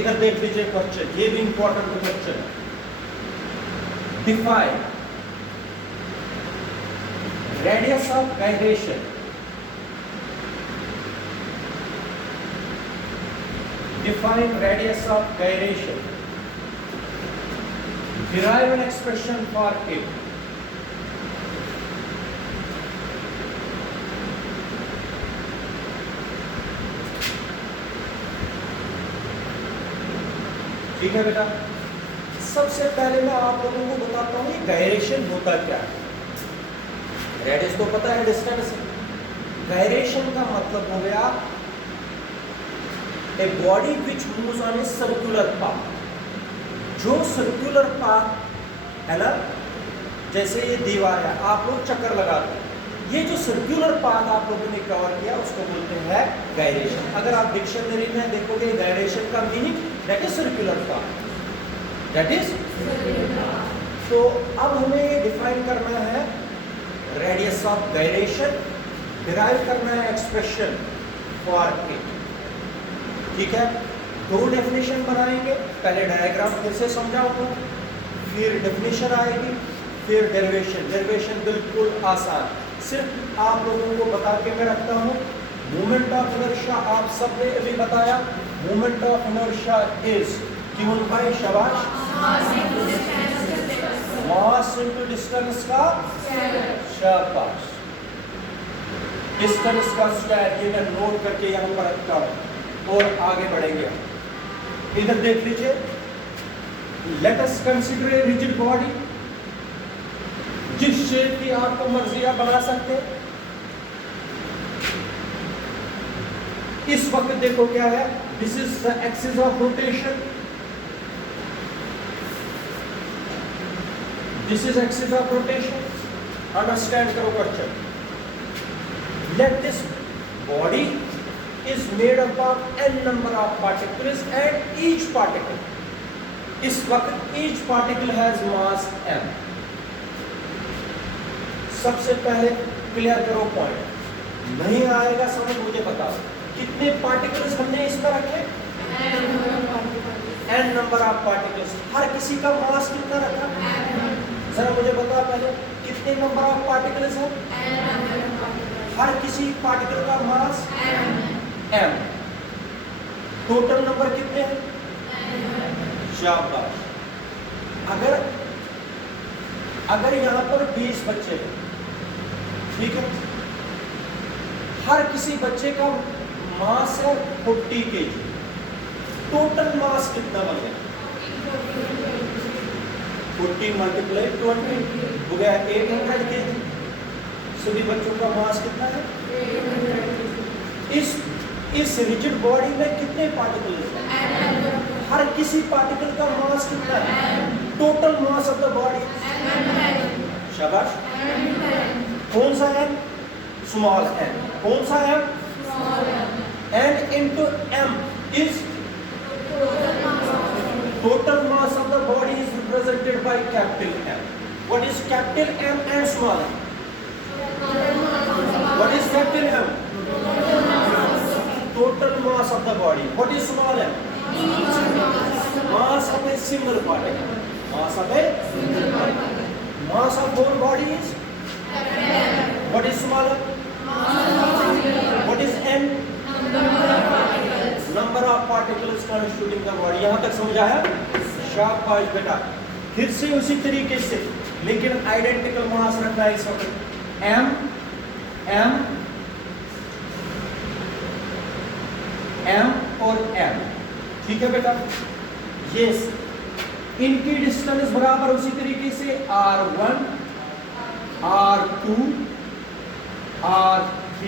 इधर देख लीजिए क्वेश्चन, ये भी important question. Define radius of gyration. Define radius of gyration. Derive an expression for it. ठीक है बेटा, सबसे पहले मैं आप लोगों को बताता हूं ये गायरेशन होता क्या है। रेडियस तो पता है, डिस्टेंस। गायरेशन का मतलब हो गया a body which moves on a circular path। जो सर्कुलर पाथ है ना, जैसे ये दीवार है, आप लोग चक्कर लगाते हैं, ये जो सर्कुलर पाथ आप लोगों ने कवर किया उसको बोलते हैं गायरेशन। अगर आप डिक्शनरी में देखोगे गायरेशन का meaning that is circular path, that is. तो अब हमें ये डिफाइन करना है रेडियस ऑफ गायरेशन, डिराइव करना है एक्सप्रेशन फॉर इट। ठीक है, दो डेफिनेशन बनाएंगे, पहले डायग्राम फिर से समझाऊंगा, फिर डेफिनेशन आएगी, फिर डेरिवेशन। डेरिवेशन बिल्कुल आसान, सिर्फ आप लोगों को बता के मैं रखता हूँ। मोमेंट ऑफ इनर्शिया आप सबने अभी बताया, moment of inertia is given by शाबाश मास इनटू डिस्टेंस का शाबाश, डिस्टेंस का स्क्वायर। ये मैं नोट करके यहाँ पर रखता हूँ और आगे बढ़ेंगे। इधर देख लीजिए, let us consider a rigid body, जिस शेप की आपको मर्जी आप बना सकते हैं। इस वक्त देखो क्या है, this is the axis of rotation, this is axis of rotation. Understand करो question. Let this body is made up of n number of particles and each particle, इस वक्त each particle has mass m। सबसे पहले clear करो point, नहीं आएगा समझ मुझे बताओ कितने पार्टिकल्स हमने इसमें रखे, n नंबर ऑफ पार्टिकल्स। हर किसी का मास कितना रखा, जरा मुझे बता पहले कितने नंबर ऑफ पार्टिकल्स हैं, हर किसी पार्टिकल का मास m। टोटल नंबर कितने हैं, शाबाश। अगर यहां पर 20 बच्चे हैं, ठीक है, हर किसी बच्चे का मास है 40 kg, टोटल मास कितना बन गया, 40 मल्टीप्लाई 20 हो गया 800 kg। सभी बच्चों का मास कितना है। इस रिजिड बॉडी में कितने पार्टिकल्स हैं, हर किसी पार्टिकल का मास कितना है, total mass of the body, शाबाश। कौन सा है, स्मॉल n। कौन सा है, n into m is total mass of the body is represented by capital M। What is capital M and small m? What is capital M? Total mass of the body. What is small m? Mass of a single particle. Mass of a single particle. Mass of whole body is? What is smaller? What is n? Number of particles constituting the body. यहाँ तक समझ आया? शाबाश बेटा। फिर से उसी तरीके से, लेकिन आइडेंटिकल मास रखना है इस वक्त। m और m, ठीक है बेटा। ये इनकी डिस्टेंस बराबर उसी तरीके से r1, r2, r3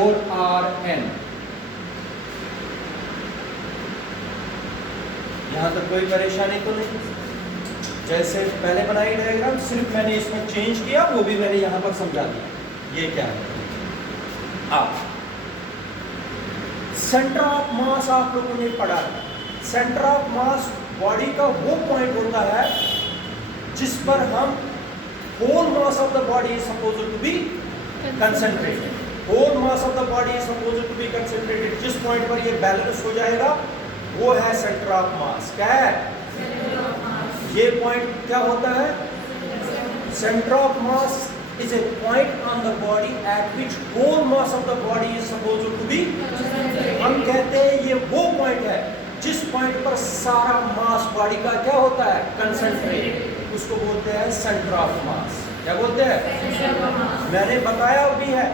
और rn। यहां तक कोई परेशानी तो नहीं, जैसे पहले बनाई डायग्राम, सिर्फ मैंने इसमें चेंज किया, वो भी मैंने यहां पर समझा दिया। ये क्या है, आप सेंटर ऑफ मास आप लोगों ने पढ़ा है। सेंटर ऑफ मास बॉडी का वो पॉइंट होता है जिस पर हम whole mass of the body is supposed to be concentrated. Whole mass of the body is supposed to be concentrated, जिस पॉइंट पर ये बैलेंस हो जाएगा वो है सेंटर ऑफ मास। क्या है? ये पॉइंट क्या होता है? Centre of mass is a point on the body at which whole mass of the body is supposed to be। हम कहते हैं ये वो पॉइंट है जिस पॉइंट पर सारा मास बॉडी का क्या होता है? कंसंट्रेट। उसको बोलते हैं सेंटर ऑफ मास। क्या बोलते हैं? मैंने बताया भी है,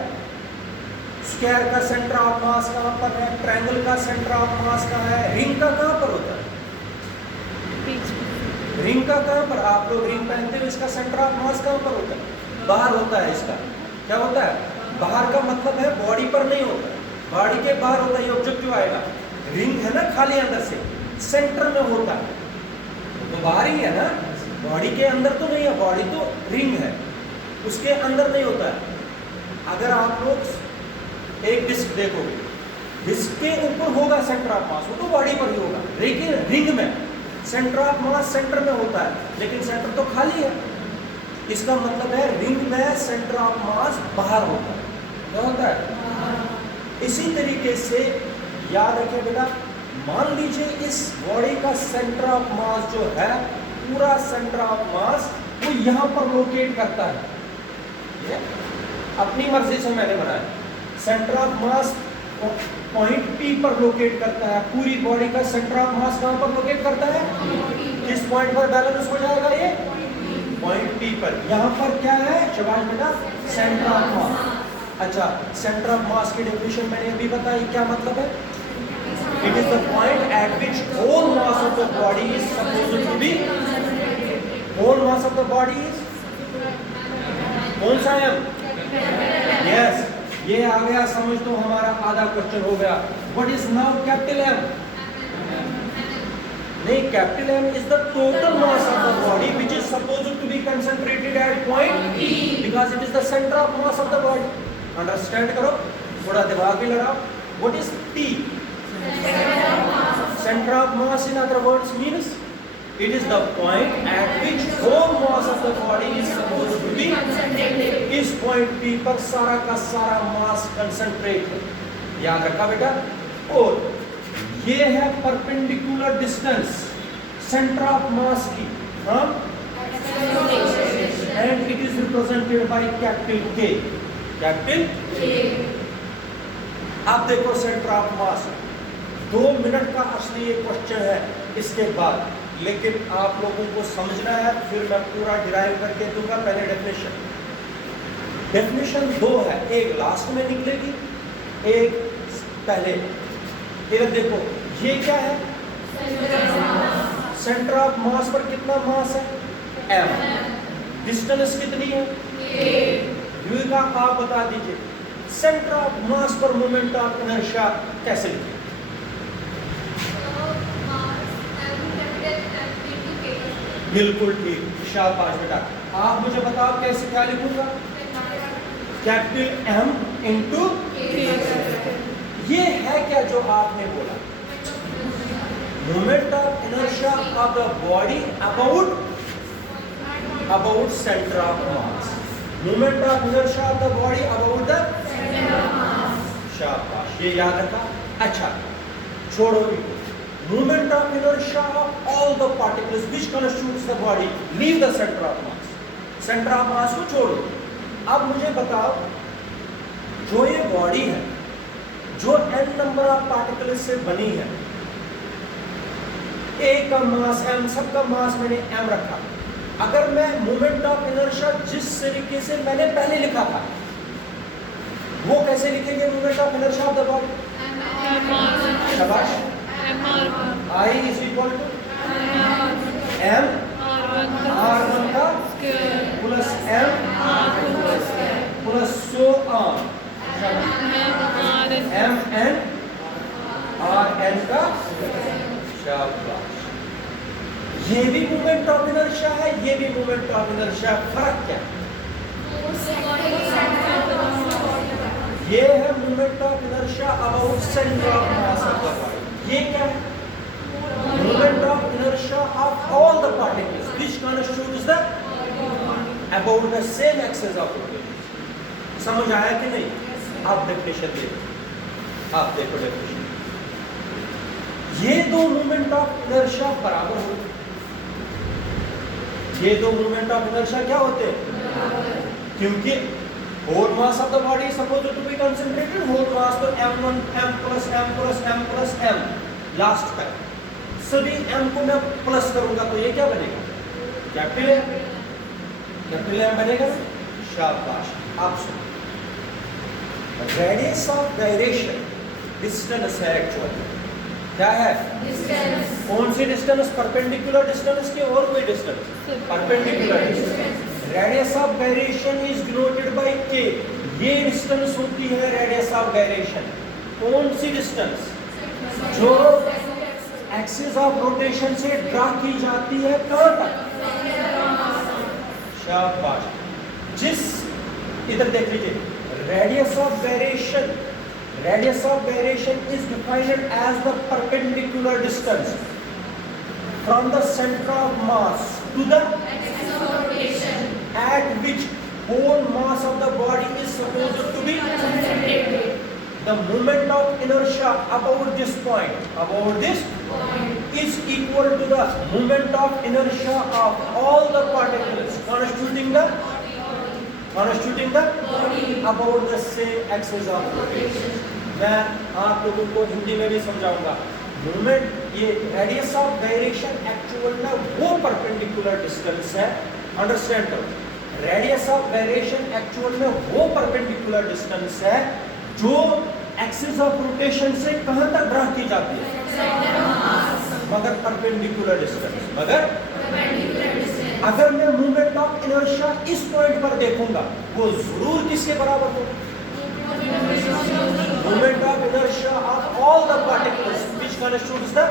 स्क्वायर का सेंटर ऑफ मास कहाँ पर है, ट्रायंगल का सेंटर ऑफ मास कहाँ है, रिंग का कहाँ पर होता है? रिंग का कहाँ पर? आप लोग रिंग पहनते हो, इसका सेंटर ऑफ मास कहाँ पर होता है? बाहर होता है। इसका क्या होता है? बाहर का मतलब है बॉडी पर नहीं होता, बॉडी के बाहर होता है। ऑब्जेक्ट जो आएगा, रिंग है ना, खाली अंदर से सेंटर में होता है, तो बाहर ही है ना, बॉडी के अंदर तो नहीं है। बॉडी तो रिंग है, उसके अंदर नहीं होता है। अगर आप लोग एक डिस्क देखोगे, डिस्क के ऊपर होगा सेंटर ऑफ मास, वो तो बॉडी पर ही होगा, लेकिन रिंग में सेंटर ऑफ मास सेंटर में होता है, लेकिन सेंटर तो खाली है। इसका मतलब है रिंग में सेंटर ऑफ मास बाहर होता है। क्या होता है? इसी तरीके से याद रखें बेटा, मान लीजिए इस बॉडी का सेंटर ऑफ मास जो है, पूरा सेंटर ऑफ मास वो यहाँ पर लोकेट करता है। ये अपनी मर्जी से मैंने बनाया, centre of mass point P पर लोकेट करता है। पूरी बॉडी का सेंटर ऑफ मास कहाँ पर लोकेट करता है? किस पॉइंट पर बैलेंस हो जाएगा? ये पॉइंट P पर। यहाँ पर क्या है शाबाश बेटा? सेंटर ऑफ मास। अच्छा, सेंटर ऑफ मास की डेफिनेशन मैंने अभी बताई, क्या मतलब है? It is the point at which whole mass of the body is supposed to be. Whole mass of the body is कौन सा है? यस, ये आ गया समझ, तो हमारा आधा क्वेश्चन हो गया। What is now capital M? नहीं, capital M is the total mass of the body which is supposed to be concentrated at point P because it is the center of mass of the body। Understand करो, थोड़ा दिमाग भी लगाओ। What is P? Center of mass in other words means it is the point at which whole mass of the body is supposed to be। इस point P पर सारा का सारा मास कंसंट्रेट है। याद रखा बेटा। और ये है परपेंडिकुलर डिस्टेंस सेंटर ऑफ मास की, हाँ, and it is represented by capital K। Capital K। अब देखो सेंटर ऑफ मास, 2 मिनट का असली ये क्वेश्चन है इसके बाद, लेकिन आप लोगों को समझना है, फिर मैं पूरा डिराइव करके दूंगा। पहले डेफिनेशन 2 है, एक लास्ट में निकलेगी, एक पहले। इधर देखो, ये क्या है? सेंटर ऑफ मास पर कितना मास है? M। डिस्टेंस कितनी है? K। का आप बता दीजिए। सेंटर ऑफ मास पर मोमेंट ऑफ इनर्शिया कैसे लिखें? बिल्कुल ठीक, शाबाश बेटा। आप मुझे बताओ कैसे, क्या लिखूंगा? Capital M into K। ये है क्या जो आपने बोला? Moment of inertia of the body about centre of mass. Moment of inertia of the body about the centre of मास। शाबाश, ये याद रखा। अच्छा, छोड़ो moment of inertia of all the particles which constitutes the body leave the centre of mass. Centre of मास को छोड़ो। अब मुझे बताओ, जो ये बॉडी है, जो n नंबर ऑफ पार्टिकल्स से बनी है, एक का मास m, सबका मास मैंने m रखा। अगर मैं मोमेंट ऑफ इनर्शिया जिस तरीके से मैंने पहले लिखा था, वो कैसे लिखेंगे? Moment of inertia of the body, शाबाश, I is equal to m r1 का plus m plus so on, m n r n का। शाबाश, ये भी मोमेंट ऑफ इनर्शिया है, ये भी मोमेंट ऑफ इनर्शिया। फर्क क्या? ये है moment of inertia about centre of mass of the body. ये क्या है? Moment of inertia of all the particles which constitutes the about the same axis of rotation. समझ आया कि नहीं? आप डेफिनेशन देखो, आप देखो डेफिनेशन, ये दो मोमेंट ऑफ इनर्शिया बराबर होते, ये दो मोमेंट ऑफ इनर्शिया क्या होते हैं, क्योंकि whole mass of the body suppose to be concentrated, whole mass तो m1 m plus m plus m plus m last तक, सभी m को मैं प्लस करूंगा तो ये क्या बनेगा, कैपिटल M, कैपिटल M बनेगा। शाबाश, आप सुनो, रेडियस ऑफ गायरेशन डिस्टेंस है एक्चुअली, क्या है डिस्टेंस, कौन सी डिस्टेंस, परपेंडिकुलर डिस्टेंस की और कोई distance, perpendicular distance. Radius of gyration is denoted by k, ये डिस्टेंस होती है रेडियस ऑफ गायरेशन, कौन सी डिस्टेंस, जो एक्सिस ऑफ रोटेशन से ड्रा की जाती है कहां तक, शाबाश, जिस, इधर देख लीजिए, radius of gyration, radius of gyration is defined as the perpendicular distance from the centre of mass to the axis of rotation at which whole mass of the body is supposed to be concentrated. The moment of inertia about this point is equal to the moment of inertia of all the particles constituting the body about the same axis of rotation. मैं आप लोगों को हिंदी में भी समझाऊंगा। Moment, ये radius of gyration actual में वो परपेंडिकुलर डिस्टेंस है, अंडरस्टैंड करो, रेडियस ऑफ गायरेशन एक्चुअल में वो परपेंडिकुलर डिस्टेंस है जो एक्सिस ऑफ रोटेशन से कहां तक ड्रा की जाती है, मगर परपेंडिकुलर डिस्टेंस, मगर अगर मैं मूवमेंट ऑफ इनर्शिया इस पॉइंट पर देखूंगा वो जरूर किसके बराबर हो, movement of inertia of all the particles which constitutes the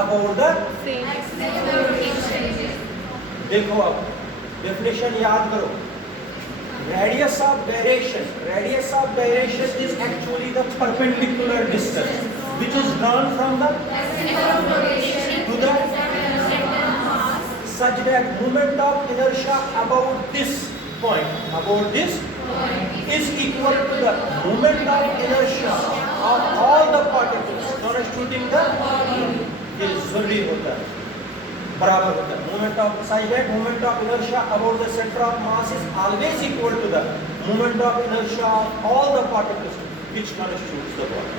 about the देखो अब डेफिनेशन याद करो, radius of gyration is actually the perpendicular distance which is drawn from the two the such that moment of inertia about this point is equal to the moment of inertia of all the particles constituting the body. ये जरूरी होता है, बराबर होता है, moment of such that moment of inertia about the center of mass is always equal to the moment of inertia of all the particles which constitutes the body.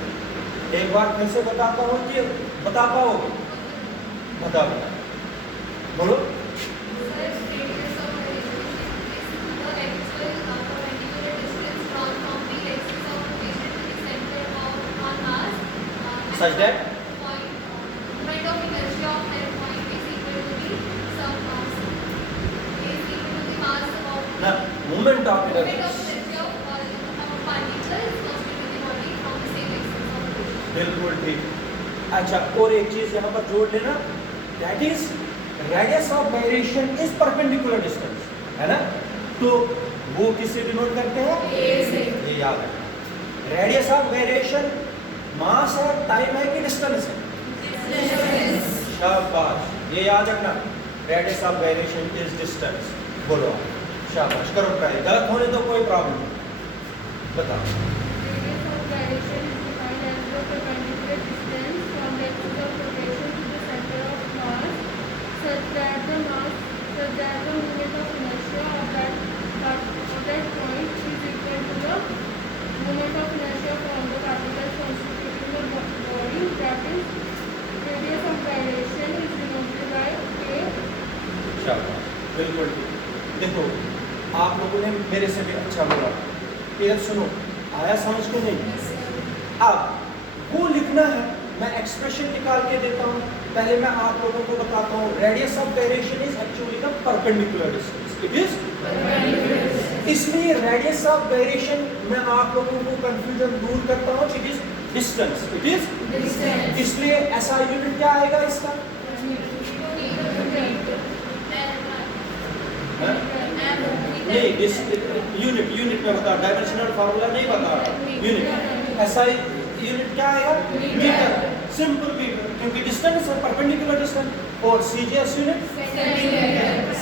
एक बार फिर से बताता हूँ कि बता पाओगे, बताओ बोलो, such that moment of inertia of that point is equal to the sum mass is equal to the mass of ना moment of moment inertia, of inertia of particles constituting the body from the same axis of rotation. बिल्कुल ठीक। अच्छा, और एक चीज यहाँ पर जोड़ लेना, that is radius of gyration is perpendicular distance, है ना, तो वो किससे डिनोट करते हैं, a से, ये याद है। रेडियस ऑफ gyration मास है, टाइम है कि डिस्टेंस है, शाबाश, ये याद रखना, radius of gyration is distance, बोलो शाबाश, करो ट्राई, गलत होने तो कोई प्रॉब्लम नहीं, बताओ। Radius of gyration is defined as the perpendicular distance from the axis of rotation to the center of mass such that the moment of inertia of that point is equal to the moment of inertia from the particles constituting the body. That is, radius of gyration is denoted by k. शाबाश, बिल्कुल ठीक। देखो आप लोगों ने मेरे से भी अच्छा बोला, इधर सुनो, आया समझ को नहीं, अब वो लिखना है, मैं एक्सप्रेशन निकाल के देता हूँ, पहले मैं आप लोगों को बताता हूँ, radius of gyration is actually the perpendicular distance, it is, इसलिए रेडियस ऑफ गायरेशन मैं आप लोगों को कंफ्यूजन दूर करता हूँ, it is distance, it is, इसलिए ऐसा यूनिट क्या आएगा इसका, नहीं यूनिट में बता, डायमेंशनल फार्मूला नहीं बता रहा, यूनिट, ऐसा यूनिट क्या आएगा, मीटर, सिंपल मीटर, क्योंकि डिस्टेंस है परपेंडिकुलर डिस्टेंस, और CGS unit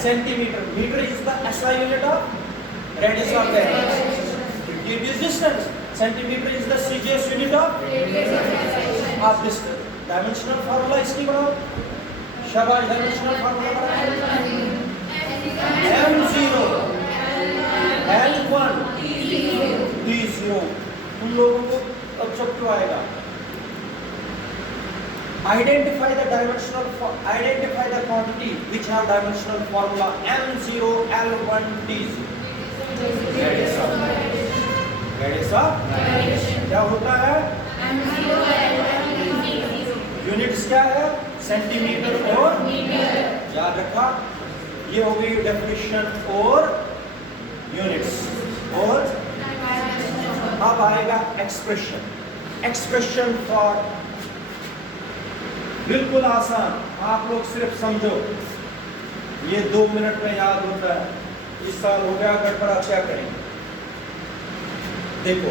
centimetre, metre is the SI unit of radius of gyration, क्योंकि it is distance, centimetre is the CGS unit of distance. Dimensional formula इसकी बनाओ, शाबाश, dimensional formula बनाओ, m0 l1 d0। तुम लोगों को objective आएगा, identify the quantity which have dimensional formula m0 l1 d0। क्या होता है? यूनिट्स क्या है? सेंटीमीटर और मीटर। याद रखा, ये हो गई डेफिनेशन और यूनिट्स। और अब आएगा एक्सप्रेशन। एक्सप्रेशन फॉर, बिल्कुल आसान, आप लोग सिर्फ समझो, ये 2 मिनट में याद होता है। इस साल हो गया गड़बड़, आप क्या करेंगे? देखो,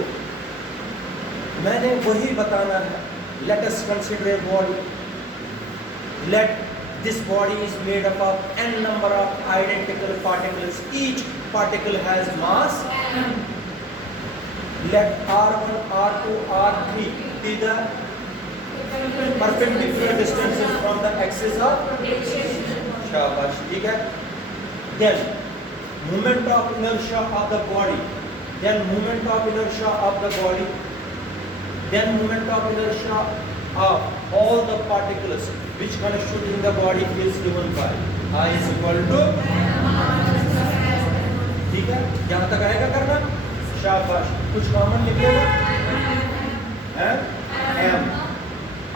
मैंने वही बताना है। Let us consider a body, let this body is made up of n number of identical particles. Each particle has mass m. Let r1, r2, r3 be the perpendicular distances from the axis of rotation. शाबाश, ठीक है। Then moment of inertia of the body, then moment of inertia of the body, then moment of inertia of all the particles which constitute the body is given by I is equal to, ठीक है, यहाँ तक आएगा करना। शाबाश, कुछ common निकलेगा है m,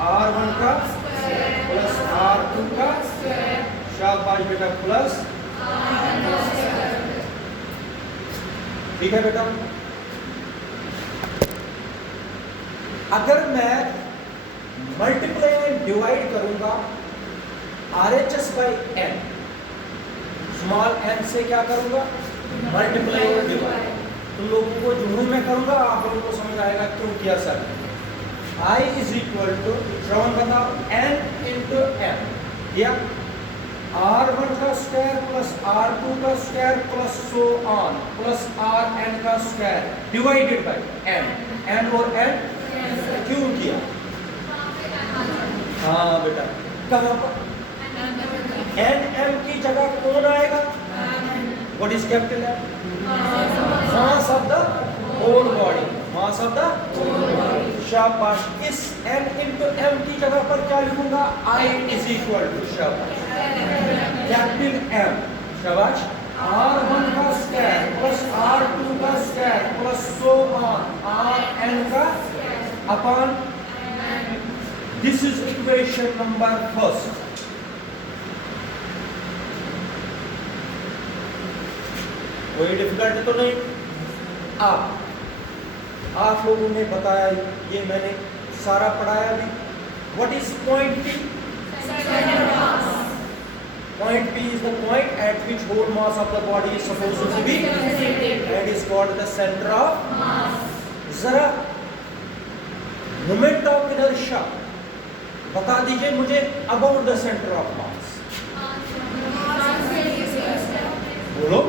r1 का प्लस r2 का, शाबाश बेटा, प्लस, ठीक है बेटा। अगर मैं मल्टीप्लाई एंड डिवाइड करूंगा RHS by n, small n से क्या करूंगा? मल्टीप्लाई और डिवाइड। तुम लोगों को जो मैं करूंगा आप लोगों को समझ आएगा क्यों किया sir. I is equal to, Shravan बताओ, n इंटू m, या r1 का स्क्वायर प्लस r2 का square plus so on plus rn का स्क्वायर डिवाइडेड बाई n और n। क्यों किया? हाँ बेटा, कहाँ पर? m की जगह कौन आएगा? What is capital M? Mass of the whole body, mass of the whole body. शाबाश, इस n इंटू m की जगह पर क्या लिखूंगा? I इज इक्वल टू, शाबाश, कैपिटल M, शाबाश, r1 का स्क्वायर प्लस r2 का square plus so on rn का upon, this is equation number first. कोई डिफिकल्ट तो नहीं? आप लोगों ने बताया, ये मैंने सारा पढ़ाया भी। What is point P? Point P is the point at which whole mass of the body is supposed to be and is called the center of mass. जरा moment of inertia बता दीजिए मुझे about the center of mass। बोलो,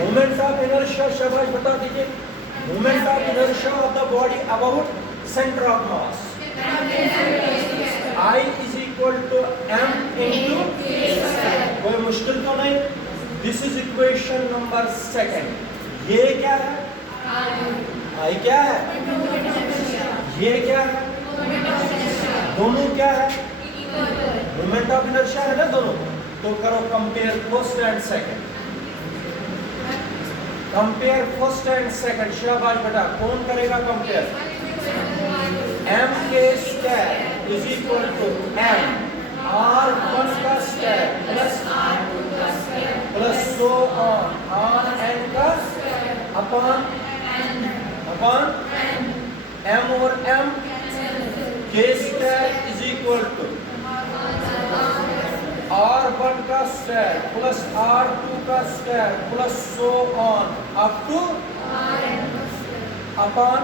moment of inertia, शाबाश, बता दीजिए, moment of inertia of the body about center of mass। I is equal to m into k²। कोई मुश्किल तो नहीं? This is equation number second. ये क्या है? I क्या है? ये क्या है? दोनों क्या है? मोमेंट ऑफ इनर्शिया है ना दोनों। तो करो compare first and second, compare first and second. शाबाश बेटा, कौन करेगा कंपेयर? m के square is equal to m r1 का स्क्वायर प्लस r2 का square plus so on rn का अपॉन m और m k square is equal to r1 का स्क्वायर प्लस r2 का square plus so on up to upon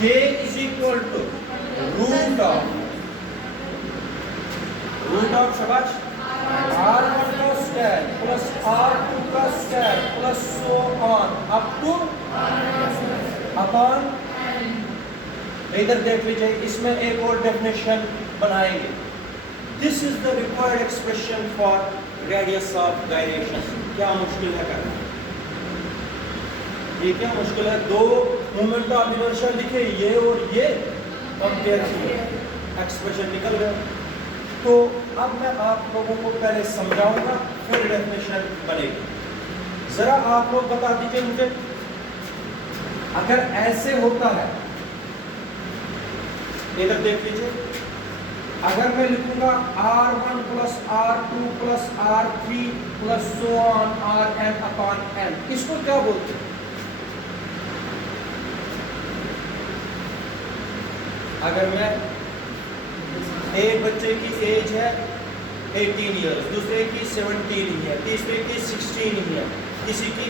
k is equal to root of शाबाश r1 का square plus r2 का square plus so on up to upon. इधर देख लीजिए, इसमें एक और डेफिनेशन बनाएंगे। This is the required expression for radius of gyration. क्या मुश्किल है करना? ये क्या मुश्किल है? दो मोमेंट ऑफ इनर्शिया लिखे, ये और ये कंपेयर किए, एक्सप्रेशन निकल गया। तो अब मैं आप लोगों को पहले समझाऊंगा, फिर डेफिनेशन बनेगी। जरा आप लोग बता दीजिए मुझे, अगर ऐसे होता है, इधर देख लीजिए, अगर मैं लिखूंगा R1 plus R2 plus R3 plus so on Rn upon n, इसको क्या बोलते हैं? अगर मैं, एक बच्चे की एज है 18 ईयर्स, दूसरे की 17 ईयर, तीसरे की 16 ईयर, किसी की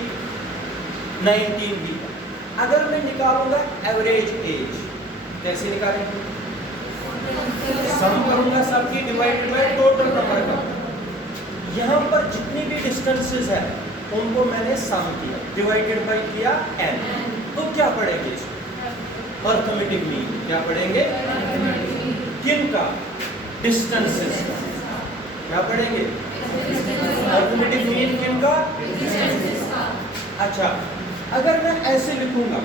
19 भी है। अगर मैं निकालूंगा एवरेज एज, कैसे निकालेंगे? सम करूंगा सबकी डिवाइडेड बाय टोटल नंबर का। यहाँ पर जितनी भी डिस्टेंसेस है उनको मैंने सम किया, डिवाइडेड बाय किया n। तो क्या पढ़ेंगे इसको? Arithmetic mean. क्या पढ़ेंगे? किन का? डिस्टेंसेस का। क्या पढ़ेंगे? अर्थमेटिक मीन किन का? अच्छा, अगर मैं ऐसे लिखूंगा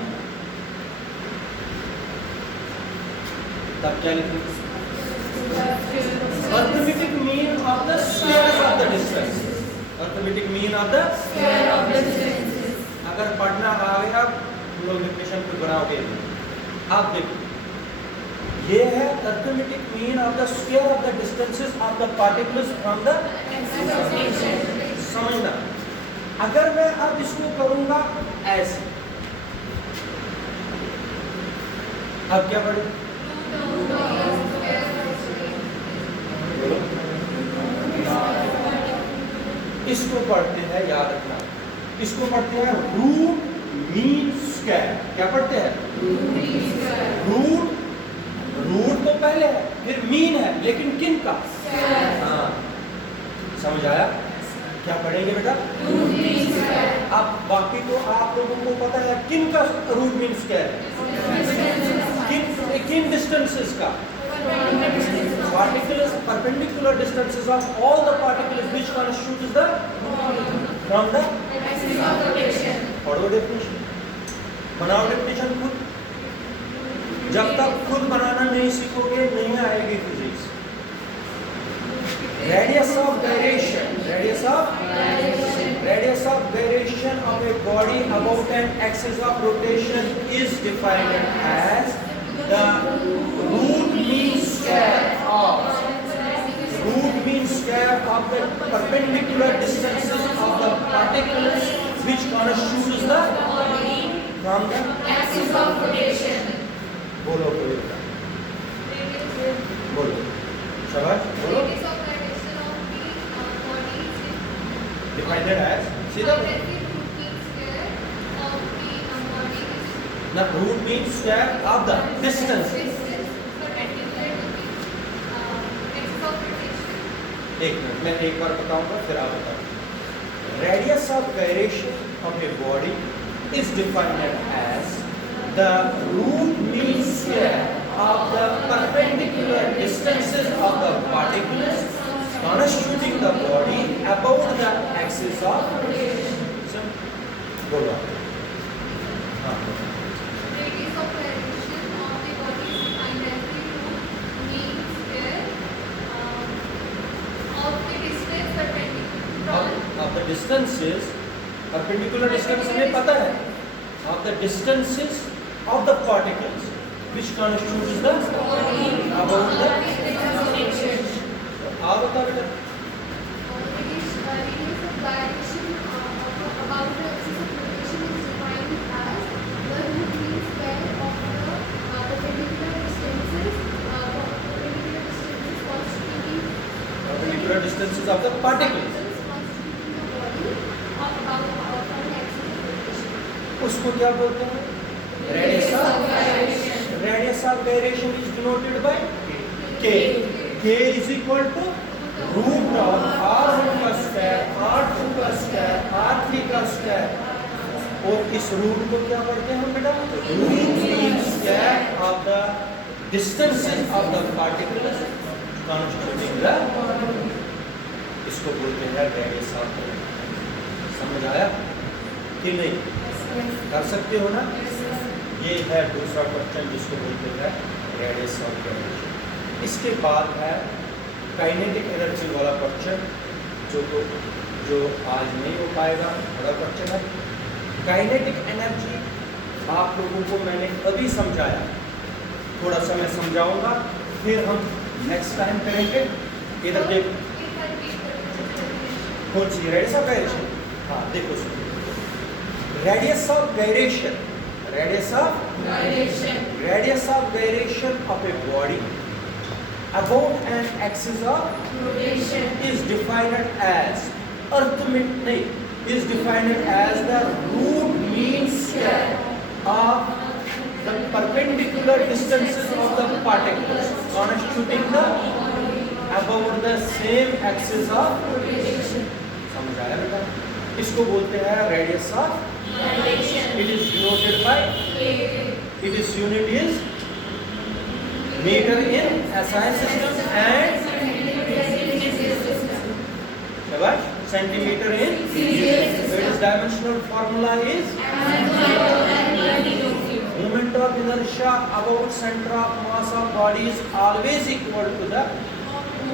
तब क्या लिखूंगा? Arithmetic mean of the square of the distance. Arithmetic mean of the square of the distance. अगर पढ़ना आ गया, हम लोग डेफिनेशन को बनाओगे। आप देखिए, ये है arithmetic mean of the square of the distances of the particles from the. समझना, अगर मैं अब इसको करूंगा ऐसे, अब क्या पढ़े? इसको पढ़ते हैं, याद रखना, इसको पढ़ते हैं रूट मीन स्क्वायर। क्या पढ़ते हैं? रूट। रूट तो पहले है, फिर मीन है, लेकिन किन का? हाँ, समझ आया? क्या पढ़ेंगे बेटा? अब बाकी तो आप लोगों को पता है किन का रूट मीन स्क्वायर है। किन डिस्टेंसेस का? Particles, perpendicular distances of all the particles which constitutes the from the axis of rotation. पढ़ो डेफिनेशन, बनाओ डेफिनेशन खुद। जब तक खुद बनाना नहीं सीखोगे नहीं आएगी physics. Radius of gyration, radius of gyration of a body about an axis of rotation is defined as the root mean square of the perpendicular distances of the particles which constitutes the from the axis of rotation. बोलो कोई, बोलो, शाबाश, बोलो। Defined as, सीधा the root mean square of the distance. एक minute, मैं एक बार बताऊंगा फिर आप बताओ। Radius of gyration of a body is defined as the root mean square of the perpendicular distances of the particles constituting the body about the axis of rotation. बोलो। हाँ। Radius of gyration of the body is defined as the root mean square of the distance perpendicular of the distances, perpendicular distance हमें पता है, of the distances of the particles which constitutes the about the आप बता बेटा। radius of gyration about the axis of rotation is defined as the root mean square of the perpendicular distances constituting Perpendicular distances of the particles. उसको क्या बोलते हैं? Radius of gyration. Radius of gyration is denoted by K. K is equal to root of R1 का square, R2 का square, R3 का square. और इस root को क्या बोलते हैं हम बेटा? Root mean square of the distances of the particles constituting the, इसको बोलते हैं रेडियस ऑफ गायरेशन। समझ आया कि नहीं? कर सकते हो ना? ये है दूसरा क्वेश्चन जिसको बोलते हैं रेडियस ऑफ गायरेशन। इसके बाद है काइनेटिक एनर्जी वाला क्वेश्चन, जो आज नहीं हो पाएगा, बड़ा क्वेश्चन है। काइनेटिक एनर्जी आप लोगों को मैंने अभी समझाया, थोड़ा सा मैं समझाऊंगा, फिर हम नेक्स्ट टाइम करेंगे। इधर देखो, कौन सी रेडियस ऑफ गायरेशन? हाँ देखो, radius of gyration, radius of gyration of a body about an axis of rotation is defined as is defined as the root mean square of the perpendicular distances of the particles constituting the about the same axis of rotation। समझ आया बेटा? इसको बोलते हैं radius of gyration. It is denoted by its unit is meter in SI system and centimeter in its dimensional formula is moment of inertia about center of mass of body is always equal to the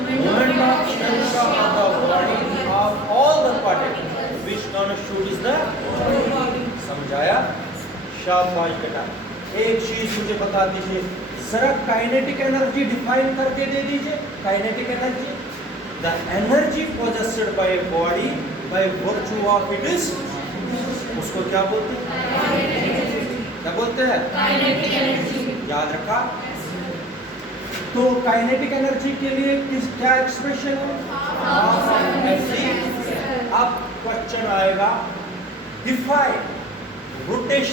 moment of inertia of the body of all the particles which constitutes the body। समझाया? शाबाश बेटा। एक चीज मुझे बता दीजिए जरा, kinetic energy define करके दे दीजिए। Kinetic energy, the energy possessed by body by virtue of its, उसको क्या बोलते हैं? क्या बोलते हैं? Kinetic energy. याद रखा? तो काइनेटिक एनर्जी के लिए क्या एक्सप्रेशन है? अब क्वेश्चन आएगा, डिफाइन रोटेशन